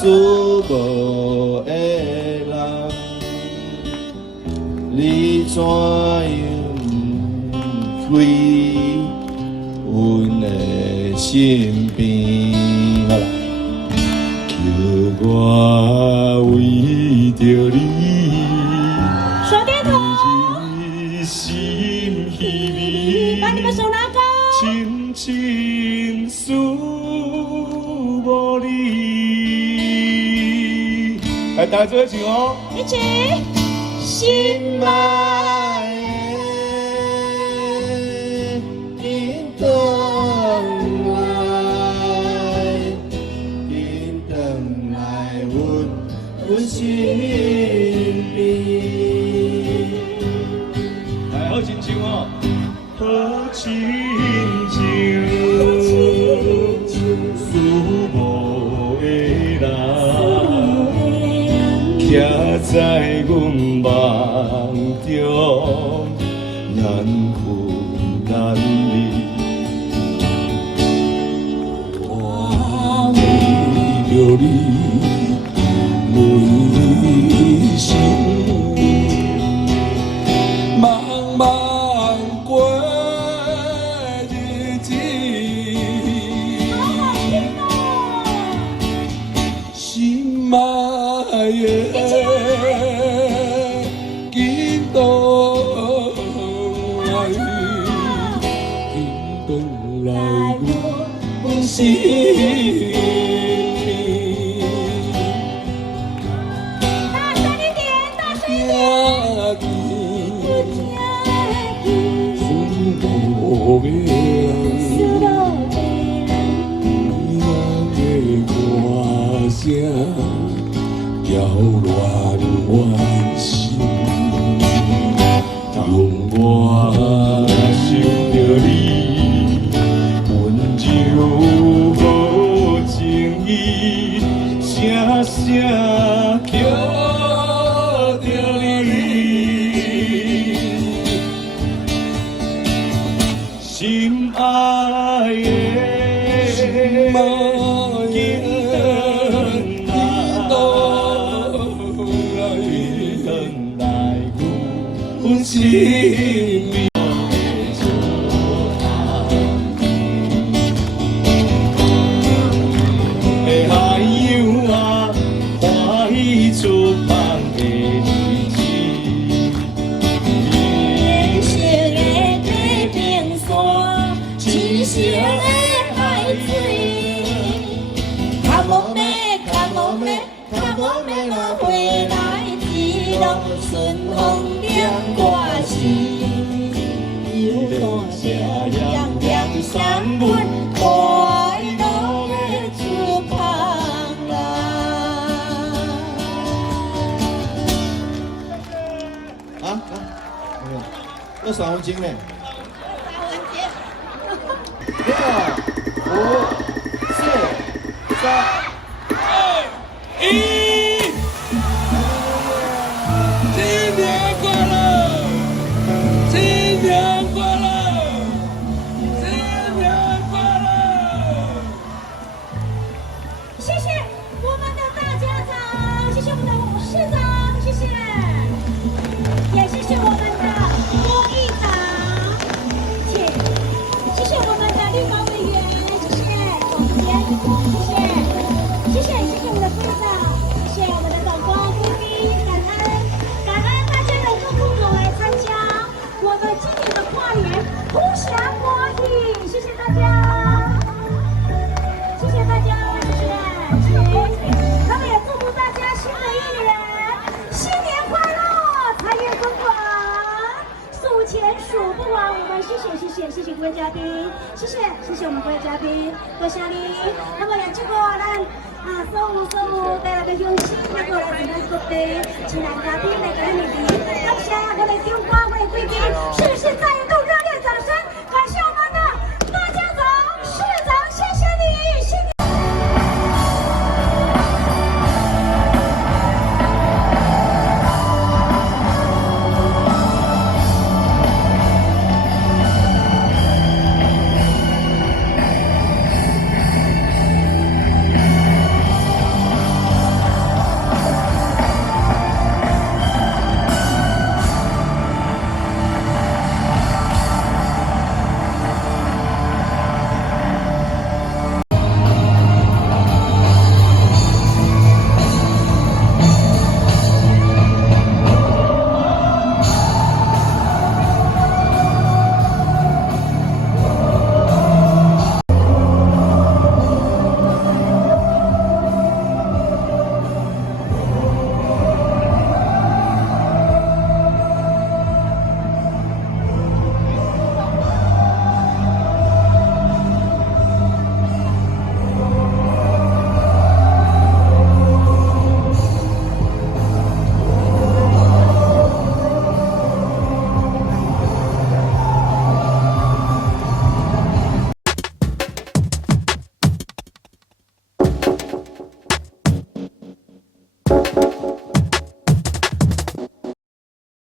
思无的人，你怎样不归阮的身边？求我为着你，手点头，心稀微，把你们手拿高，深深思无你。来，大家做一起哦，一起，心爱的，紧回来，紧回来，阮身边。来，好亲像哦，好亲像，思无的人。徛在阮梦中，难分难离。我为着你，内心茫茫过日子。心爱的，紧回来，紧回来，阮身边。大声一点，大声一点。思无的歌声。扰乱阮心，当我想着你，温柔好情意，声声叫着你，心爱的，心爱的。心里的海洋啊，欢喜出放的日子。人生的地平线，人生的海水，看我们，看我们，看我们啊，回来一路顺风凉瓜。有多少样样相伴，快乐的出旁来。啊，要3分钟呢。6、5、4、3、2、1。新年快乐！新年快乐！新年快乐！谢谢我们的大家长，谢谢我们的董事长，谢谢，也谢谢我们的郭议长，谢谢我们的绿毛委员，谢谢总监，谢谢我们的会长，谢谢我们的总工贵宾，感恩大家能够共同来参加我们今年的跨年同享国体，谢谢大家，谢谢大家，谢谢。那么也祝福大家新的一年，新年快乐，财源滚滚，数钱数不完。我们谢谢各位嘉宾，谢谢我们各位嘉宾，多谢你。那么也祝福咱所有带来的用心，那个来自咱各地亲爱的嘉宾来给咱们感谢我们中华卫贵宾，是不是再度？